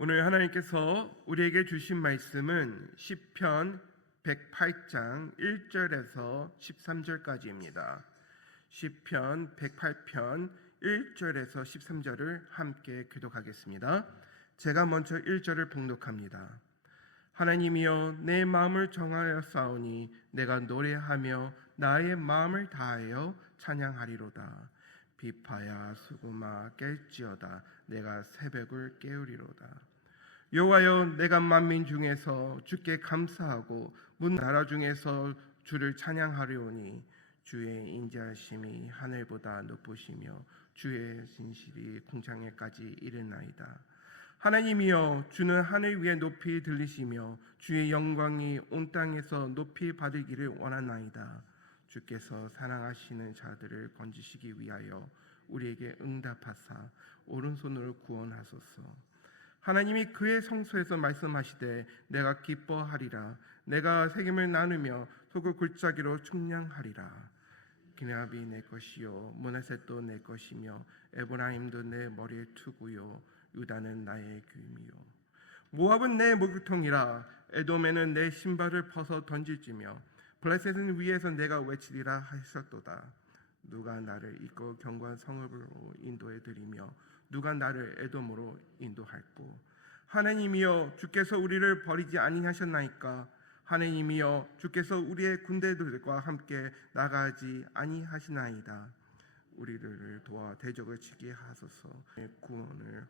오늘 하나님께서 우리에게 주신 말씀은 시편 108장 1절에서 13절까지입니다. 시편 108편 1절에서 13절을 함께 교독하겠습니다. 제가 먼저 1절을 봉독합니다. 하나님이여 내 마음을 정하여 싸우니 내가 노래하며 나의 마음을 다하여 찬양하리로다. 비파야 수구마 깰지어다. 내가 새벽을 깨우리로다. 여호와여 내가 만민 중에서 주께 감사하고 문 나라 중에서 주를 찬양하려오니 주의 인자하심이 하늘보다 높으시며 주의 진실이 궁창에까지 이르나이다. 하나님이여 주는 하늘 위에 높이 들리시며 주의 영광이 온 땅에서 높이 받으기를 원하나이다. 주께서 사랑하시는 자들을 건지시기 위하여 우리에게 응답하사 오른손으로 구원하소서. 하나님이 그의 성소에서 말씀하시되 내가 기뻐하리라. 내가 세겜을 나누며 속을 골짜기로 측량하리라. 기압이 내 것이요 므낫셋도 내 것이며 에브라임도 내 머리의 투구요 유다는 나의 귀미요. 모압은 내 목욕통이라. 에돔에는 내 신발을 벗어 던질지며 블레셋은 위에서 내가 외치리라 하셨도다. 누가 나를 이끌어 견고한 성읍으로 인도해 드리며 누가 나를 에돔으로 인도할꼬. 하나님이여 주께서 우리를 버리지 아니하셨나이까. 하나님이여 주께서 우리의 군대들과 함께 나가지 아니하시나이다. 우리를 도와 대적을 치게 하소서. 구원을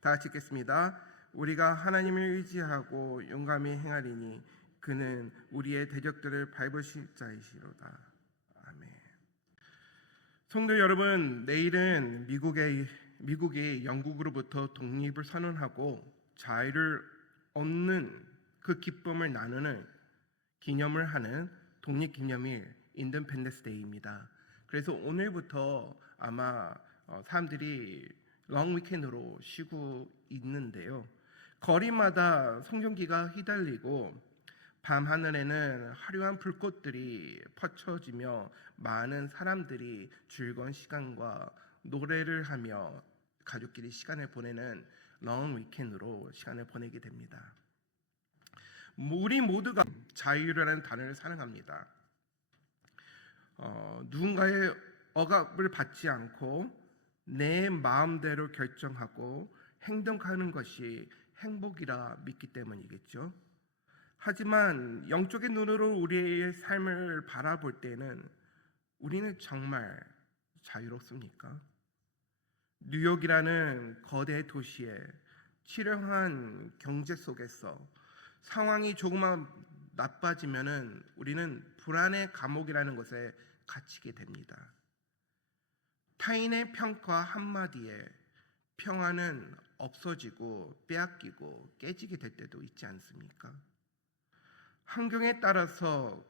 다 같이 읽겠습니다. 우리가 하나님을 의지하고 용감히 행하리니 그는 우리의 대적들을 밟으실 자이시로다. 아멘. 성도 여러분, 내일은 미국이 영국으로부터 독립을 선언하고 자유를 얻는 그 기쁨을 나누는 기념을 하는 독립기념일 인디펜던스 데이입니다. 그래서 오늘부터 아마 사람들이 롱 위켄드로 쉬고 있는데요. 거리마다 성경기가 휘달리고 밤하늘에는 화려한 불꽃들이 펼쳐지며 많은 사람들이 즐거운 시간과 노래를 하며 가족끼리 시간을 보내는 롱 위켄드로 시간을 보내게 됩니다. 우리 모두가 자유라는 단어를 사랑합니다. 누군가의 억압을 받지 않고 내 마음대로 결정하고 행동하는 것이 행복이라 믿기 때문이겠죠. 하지만 영적인 눈으로 우리의 삶을 바라볼 때는 우리는 정말 자유롭습니까? 뉴욕이라는 거대 도시에 치열한 경제 속에서 상황이 조금만 나빠지면은 우리는 불안의 감옥이라는 것에 갇히게 됩니다. 타인의 평가 한마디에 평화는 없어지고 빼앗기고 깨지게 될 때도 있지 않습니까? 환경에 따라서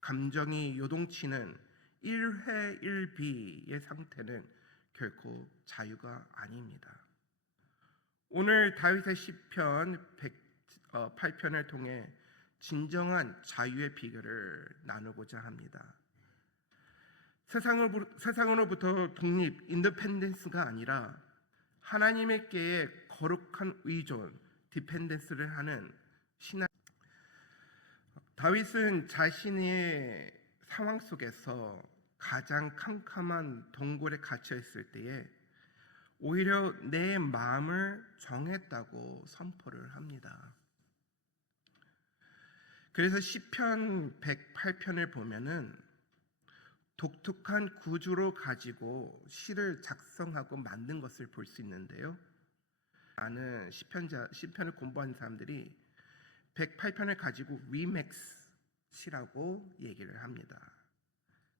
감정이 요동치는 일회일비의 상태는 결코 자유가 아닙니다. 오늘 다윗의 시편 108편을 통해 진정한 자유의 비결을 나누고자 합니다. 세상으로부터 독립, 인디펜던스가 아니라 하나님께의 거룩한 의존, 디펜던스를 하는 신앙. 다윗은 자신의 상황 속에서 가장 캄캄한 동굴에 갇혀 있을 때에 오히려 내 마음을 정했다고 선포를 합니다. 그래서 시편 108편을 보면은 독특한 구조로 가지고 시를 작성하고 만든 것을 볼 수 있는데요. 많은 시편을 공부하는 사람들이 108편을 가지고 리믹스 시라고 얘기를 합니다.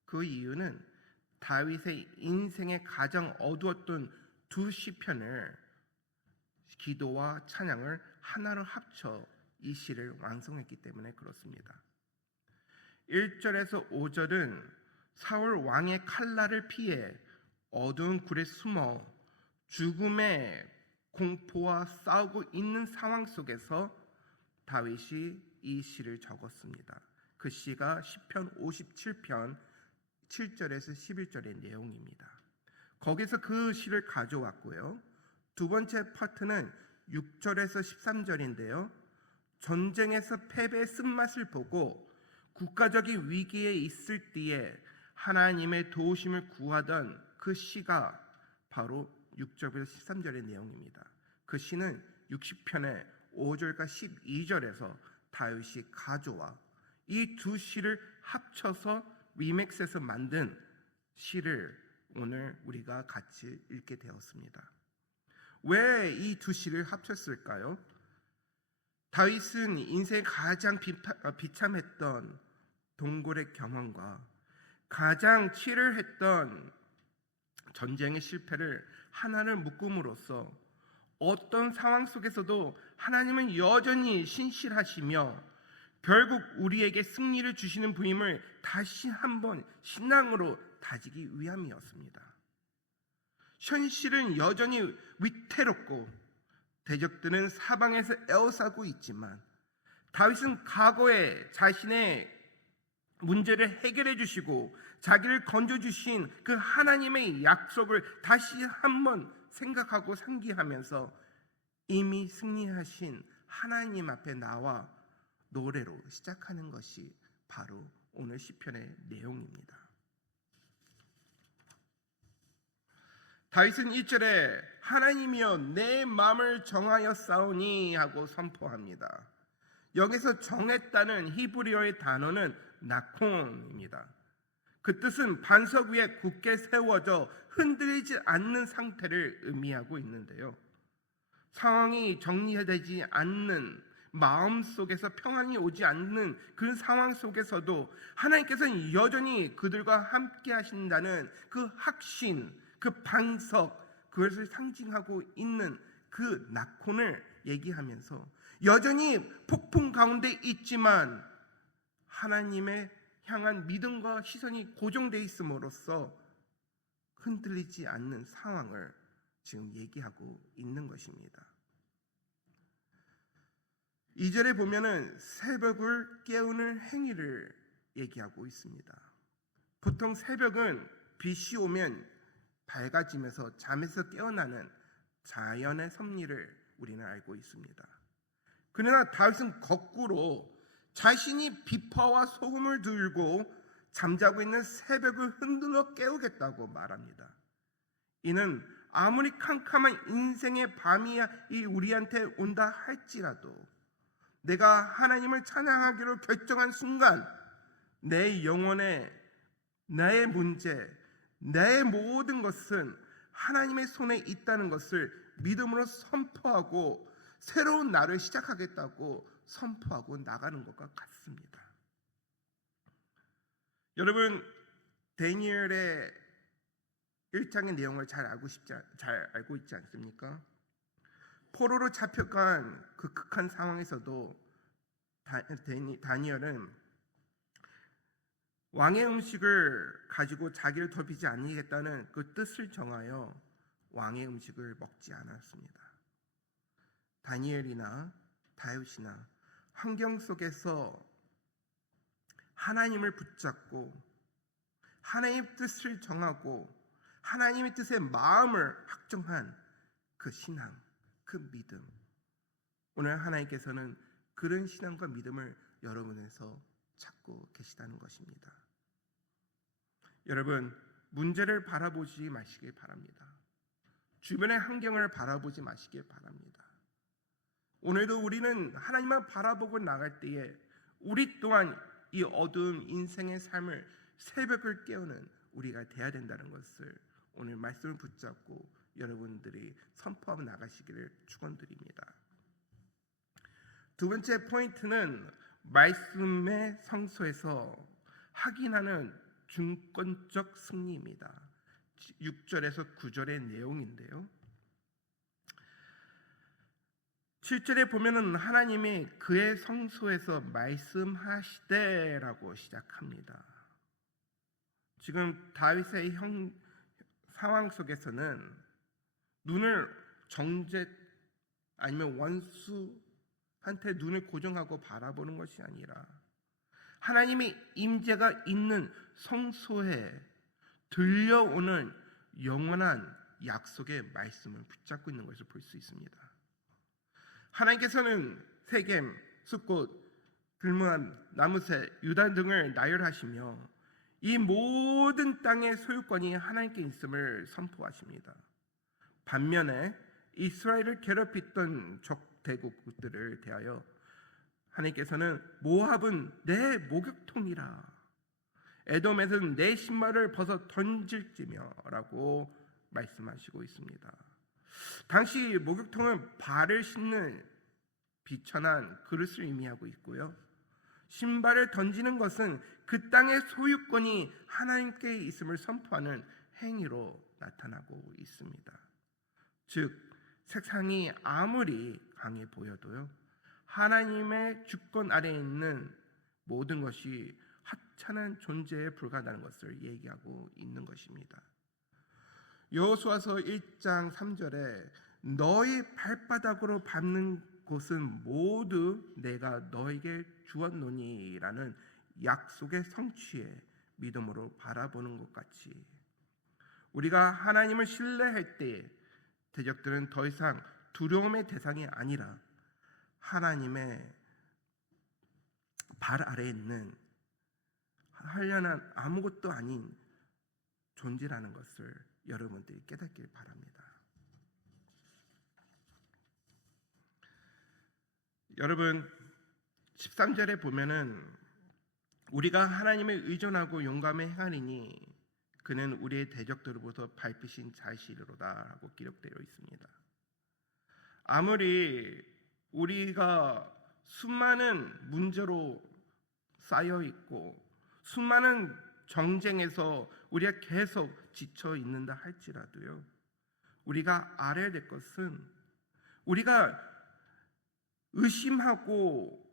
그 이유는 다윗의 인생의 가장 어두웠던 두 시편을 기도와 찬양을 하나로 합쳐 이 시를 완성했기 때문에 그렇습니다. 1절에서 5절은 사울 왕의 칼날을 피해 어두운 굴에 숨어 죽음의 공포와 싸우고 있는 상황 속에서 다윗이 이 시를 적었습니다. 그 시가 시편 57편 7절에서 11절의 내용입니다. 거기서 그 시를 가져왔고요. 두 번째 파트는 6절에서 13절인데요. 전쟁에서 패배의 쓴맛을 보고 국가적인 위기에 있을 때에 하나님의 도우심을 구하던 그 시가 바로 6절에서 13절의 내용입니다. 그 시는 60편의 5절과 12절에서 다윗이 가져와 이 두 시를 합쳐서 리믹스해서 만든 시를 오늘 우리가 같이 읽게 되었습니다. 왜 이 두 시를 합쳤을까요? 다윗은 인생의 가장 비참했던 동굴의 경험과 가장 치열했던 전쟁의 실패를 하나를 묶음으로써 어떤 상황 속에서도 하나님은 여전히 신실하시며 결국 우리에게 승리를 주시는 분임을 다시 한번 신앙으로 다지기 위함이었습니다. 현실은 여전히 위태롭고 대적들은 사방에서 에워싸고 있지만 다윗은 과거에 자신의 문제를 해결해 주시고 자기를 건져 주신 그 하나님의 약속을 다시 한번 생각하고 상기하면서 이미 승리하신 하나님 앞에 나와 노래로 시작하는 것이 바로 오늘 시편의 내용입니다. 다윗은 1절에 하나님이여 내 마음을 정하여 싸우니 하고 선포합니다. 여기서 정했다는 히브리어의 단어는 나콘입니다. 그 뜻은 반석 위에 굳게 세워져 흔들리지 않는 상태를 의미하고 있는데요. 상황이 정리되지 않는 마음 속에서 평안이 오지 않는 그 상황 속에서도 하나님께서는 여전히 그들과 함께 하신다는 그 확신, 그 반석, 그것을 상징하고 있는 그 나콘을 얘기하면서 여전히 폭풍 가운데 있지만 하나님의 향한 믿음과 시선이 고정되어 있음으로써 흔들리지 않는 상황을 지금 얘기하고 있는 것입니다. 2절에 보면은 새벽을 깨우는 행위를 얘기하고 있습니다. 보통 새벽은 빛이 오면 밝아지면서 잠에서 깨어나는 자연의 섭리를 우리는 알고 있습니다. 그러나 다윗은 거꾸로 자신이 비파와 소금을 들고 잠자고 있는 새벽을 흔들어 깨우겠다고 말합니다. 이는 아무리 캄캄한 인생의 밤이 우리한테 온다 할지라도 내가 하나님을 찬양하기로 결정한 순간 내 영혼에 나의 문제, 내 모든 것은 하나님의 손에 있다는 것을 믿음으로 선포하고 새로운 날을 시작하겠다고 선포하고 나가는 것과 같습니다. 여러분, 다니엘의 1장의 내용을 잘 알고 있지 않습니까? 포로로 잡혀간 그 극한 상황에서도 다니엘은 왕의 음식을 가지고 자기를 덮이지 않겠다는 그 뜻을 정하여 왕의 음식을 먹지 않았습니다. 다니엘이나 다윗이나 환경 속에서 하나님을 붙잡고 하나님의 뜻을 정하고 하나님의 뜻의 마음을 확정한 그 신앙, 그 믿음, 오늘 하나님께서는 그런 신앙과 믿음을 여러분에서 찾고 계시다는 것입니다. 여러분, 문제를 바라보지 마시길 바랍니다. 주변의 환경을 바라보지 마시길 바랍니다. 오늘도 우리는 하나님만 바라보고 나갈 때에 우리 또한 이 어두운 인생의 삶을 새벽을 깨우는 우리가 돼야 된다는 것을 오늘 말씀을 붙잡고 여러분들이 선포하고 나가시기를 축원드립니다. 두 번째 포인트는 말씀의 성소에서 확인하는 중건적 승리입니다. 6절에서 9절의 내용인데요. 7절에 보면은 하나님이 그의 성소에서 말씀하시되라고 시작합니다. 지금 다윗의 상황 속에서는 눈을 정죄 아니면 원수한테 눈을 고정하고 바라보는 것이 아니라 하나님의 임재가 있는 성소에 들려오는 영원한 약속의 말씀을 붙잡고 있는 것을 볼 수 있습니다. 하나님께서는 세겜, 숫곳, 들무한, 나무새, 유다 등을 나열하시며 이 모든 땅의 소유권이 하나님께 있음을 선포하십니다. 반면에 이스라엘을 괴롭혔던 적대국들을 대하여 하나님께서는 모압은 내 목욕통이라, 에돔에서는 내 신발을 벗어 던질지며라고 말씀하시고 있습니다. 당시 목욕통은 발을 씻는 비천한 그릇을 의미하고 있고요, 신발을 던지는 것은 그 땅의 소유권이 하나님께 있음을 선포하는 행위로 나타나고 있습니다. 즉 세상이 아무리 강해 보여도요, 하나님의 주권 아래에 있는 모든 것이 하찮은 존재에 불과하다는 것을 얘기하고 있는 것입니다. 여호수아서 1장 3절에 너희 발바닥으로 밟는 곳은 모두 내가 너에게 주었노니라는 약속의 성취에 믿음으로 바라보는 것 같이, 우리가 하나님을 신뢰할 때 대적들은 더 이상 두려움의 대상이 아니라 하나님의 발 아래에 있는 한련한 아무것도 아닌 존재라는 것을 여러분들이 깨닫길 바랍니다. 여러분 13절에 보면은 우리가 하나님을 의존하고 용감히 행하리니 그는 우리의 대적들로부터 밟히신 자시리로다 라고 기록되어 있습니다. 아무리 우리가 수많은 문제로 쌓여 있고 수많은 정쟁에서 우리가 계속 지쳐 있는다 할지라도요, 우리가 알아야 될 것은 우리가 의심하고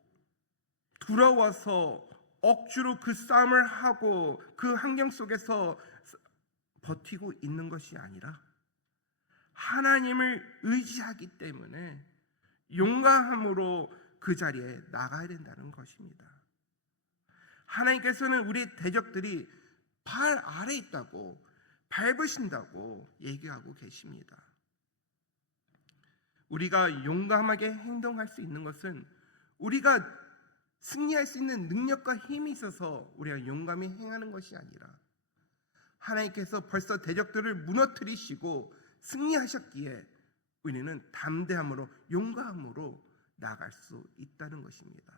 두려워서 억지로 그 싸움을 하고 그 환경 속에서 버티고 있는 것이 아니라 하나님을 의지하기 때문에 용감함으로 그 자리에 나가야 된다는 것입니다. 하나님께서는 우리 대적들이 발 아래 있다고, 밟으신다고 얘기하고 계십니다. 우리가 용감하게 행동할 수 있는 것은 우리가 승리할 수 있는 능력과 힘이 있어서 우리가 용감히 행하는 것이 아니라 하나님께서 벌써 대적들을 무너뜨리시고 승리하셨기에 우리는 담대함으로 용감함으로 나아갈 수 있다는 것입니다.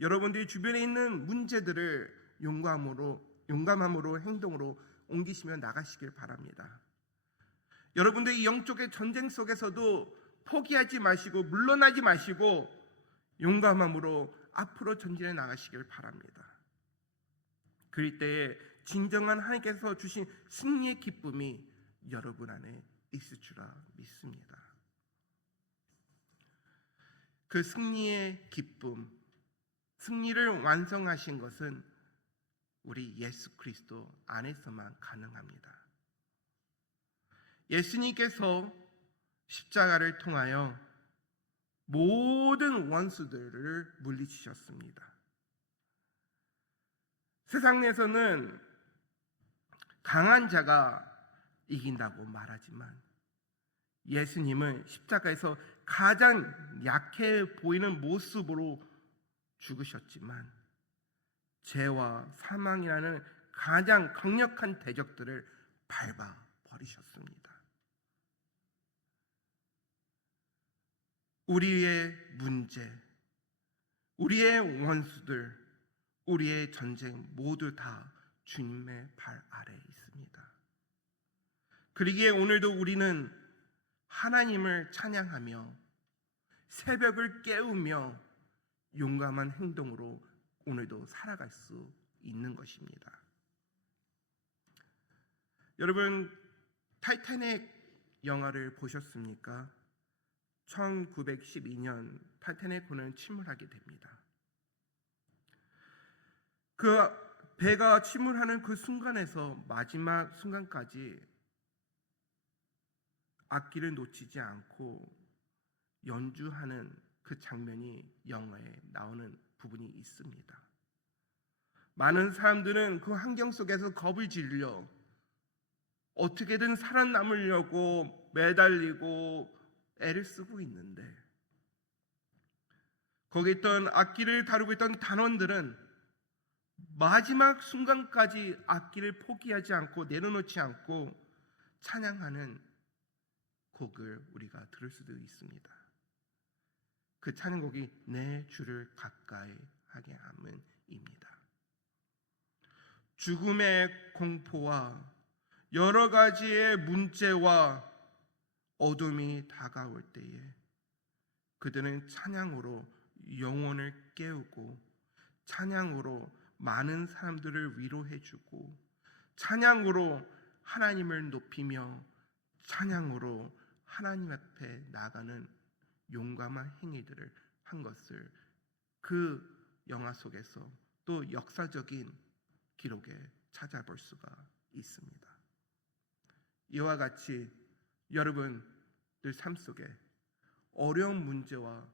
여러분들이 주변에 있는 문제들을 용감함으로 행동으로 옮기시며 나가시길 바랍니다. 여러분들이 영적의 전쟁 속에서도 포기하지 마시고 물러나지 마시고 용감함으로 앞으로 전진해 나가시길 바랍니다. 그럴 때에 진정한 하나님께서 주신 승리의 기쁨이 여러분 안에 있을 줄 믿습니다. 그 승리의 기쁨, 승리를 완성하신 것은 우리 예수 그리스도 안에서만 가능합니다. 예수님께서 십자가를 통하여 모든 원수들을 물리치셨습니다. 세상 내에서는 강한 자가 이긴다고 말하지만 예수님은 십자가에서 가장 약해 보이는 모습으로 죽으셨지만 죄와 사망이라는 가장 강력한 대적들을 밟아 버리셨습니다. 우리의 문제, 우리의 원수들, 우리의 전쟁 모두 다 주님의 발 아래에 있습니다. 그러기에 오늘도 우리는 하나님을 찬양하며 새벽을 깨우며 용감한 행동으로 오늘도 살아갈 수 있는 것입니다. 여러분 타이타닉 영화를 보셨습니까? 1912년 타이타닉호는 침몰하게 됩니다. 그 배가 침몰하는 그 순간에서 마지막 순간까지 악기를 놓치지 않고 연주하는 그 장면이 영화에 나오는 부분이 있습니다. 많은 사람들은 그 환경 속에서 겁을 질려 어떻게든 살아남으려고 매달리고 애를 쓰고 있는데, 거기 있던 악기를 다루고 있던 단원들은 마지막 순간까지 악기를 포기하지 않고 내려놓지 않고 찬양하는 곡을 우리가 들을 수도 있습니다. 그 찬양곡이 내 주를 가까이 하게 함은입니다. 죽음의 공포와 여러 가지의 문제와 어둠이 다가올 때에 그들은 찬양으로 영혼을 깨우고, 찬양으로 많은 사람들을 위로해주고, 찬양으로 하나님을 높이며, 찬양으로 하나님 앞에 나가는 용감한 행위들을 한 것을 그 영화 속에서 또 역사적인 기록에 찾아볼 수가 있습니다. 이와 같이 여러분들 삶 속에 어려운 문제와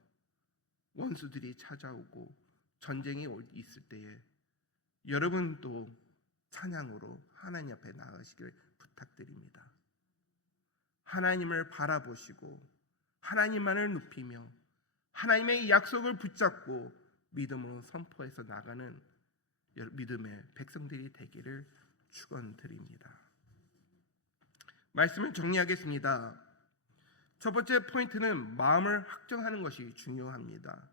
원수들이 찾아오고 전쟁이 있을 때에 여러분도 찬양으로 하나님 앞에 나가시길 부탁드립니다. 하나님을 바라보시고 하나님만을 높이며 하나님의 약속을 붙잡고 믿음으로 선포해서 나가는 믿음의 백성들이 되기를 축원드립니다. 말씀을 정리하겠습니다. 첫 번째 포인트는 마음을 확정하는 것이 중요합니다.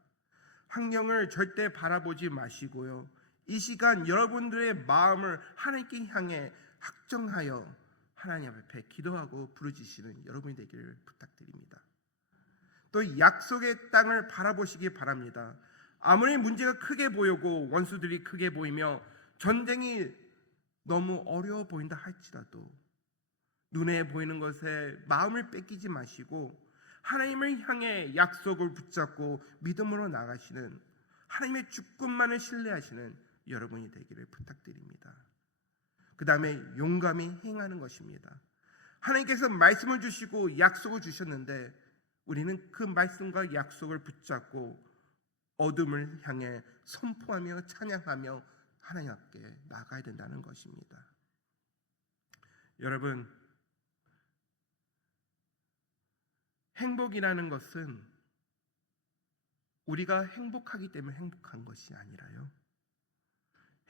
환경을 절대 바라보지 마시고요, 이 시간 여러분들의 마음을 하나님께 향해 확정하여 하나님 앞에 기도하고 부르짖으시는 여러분이 되기를 부탁드립니다. 또 약속의 땅을 바라보시기 바랍니다. 아무리 문제가 크게 보이고 원수들이 크게 보이며 전쟁이 너무 어려워 보인다 할지라도 눈에 보이는 것에 마음을 뺏기지 마시고 하나님을 향해 약속을 붙잡고 믿음으로 나가시는, 하나님의 주권만을 신뢰하시는 여러분이 되기를 부탁드립니다. 그 다음에 용감히 행하는 것입니다. 하나님께서 말씀을 주시고 약속을 주셨는데 우리는 그 말씀과 약속을 붙잡고 어둠을 향해 선포하며 찬양하며 하나님 앞에 나가야 된다는 것입니다. 여러분, 행복이라는 것은 우리가 행복하기 때문에 행복한 것이 아니라요,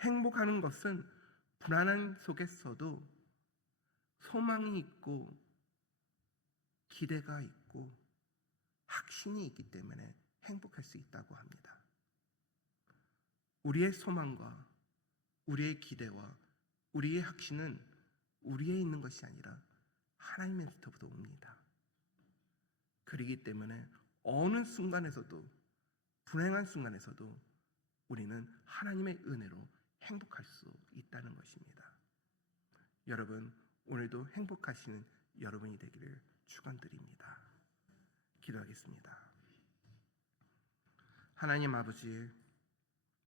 행복하는 것은 불안한 속에서도 소망이 있고 기대가 있고 확신이 있기 때문에 행복할 수 있다고 합니다. 우리의 소망과 우리의 기대와 우리의 확신은 우리에 있는 것이 아니라 하나님에서부터 옵니다. 그렇기 때문에 어느 순간에서도, 불행한 순간에서도 우리는 하나님의 은혜로 행복할 수 있다는 것입니다. 여러분, 오늘도 행복하시는 여러분이 되기를 축원드립니다. 기도하겠습니다. 하나님 아버지,